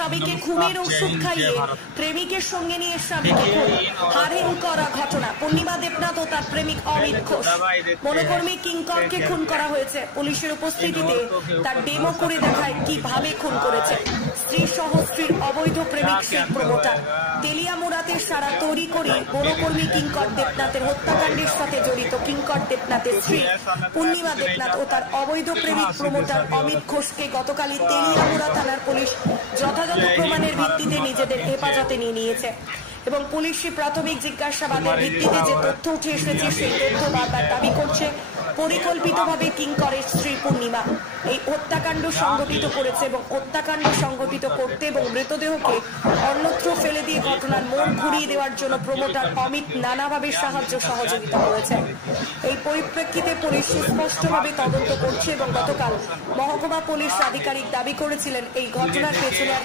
স্বামীকে খুনের ওষুধ খাইয়ে প্রেমিকের সঙ্গে নিয়ে স্বামীকে খুন, হারহীন করা ঘটনা। পূর্ণিমা দেবনাথ ও তার প্রেমিক অমিত ঘোষ, মনোকর্মী কিঙ্করকে খুন করা হয়েছে। পুলিশের উপস্থিতিতে তার ডেমো করে দেখায় কিভাবে খুন করেছে। স্ত্রী সহ স্ত্রীর অবৈধ প্রেমিক সেই প্রমোটার। তেলিয়ামুড়াতে সারা তৈরি করে বনকর্মী কিঙ্কর দেবনাথের হত্যাকাণ্ডের সাথে জড়িত কিঙ্কর দেবনাথের স্ত্রী পূর্ণিমা দেবনাথ ও তার অবৈধ প্রেমিক প্রমোটার অমিত ঘোষকে গতকালই তেলিয়ামুড়া থানার পুলিশ যথাযথ প্রমাণের ভিত্তিতে নিজেদের হেফাজতে নিয়ে নিয়েছে এবং পুলিশি প্রাথমিক জিজ্ঞাসাবাদের ভিত্তিতে যে তথ্য উঠে এসেছে সেই তথ্য বারবার দাবি করছে পরিকল্পিতভাবে কিঙ্করের স্ত্রী পূর্ণিমা এই হত্যাকাণ্ড সংঘটিত করেছে এবং হত্যাকাণ্ড সংঘটিত করতে এবং মৃতদেহকে অন্যত্র ফেলে দিয়ে ঘটনার মোড় ঘুরিয়ে দেওয়ার জন্য প্রমোটার অমিত নানাভাবে সাহায্য সহযোগিতা করেছে। এই পরিপ্রেক্ষিতে পুলিশ স্পষ্টভাবে তদন্ত করছে এবং গতকাল মহকুমা পুলিশ আধিকারিক দাবি করেছিলেন এই ঘটনার পেছনে আর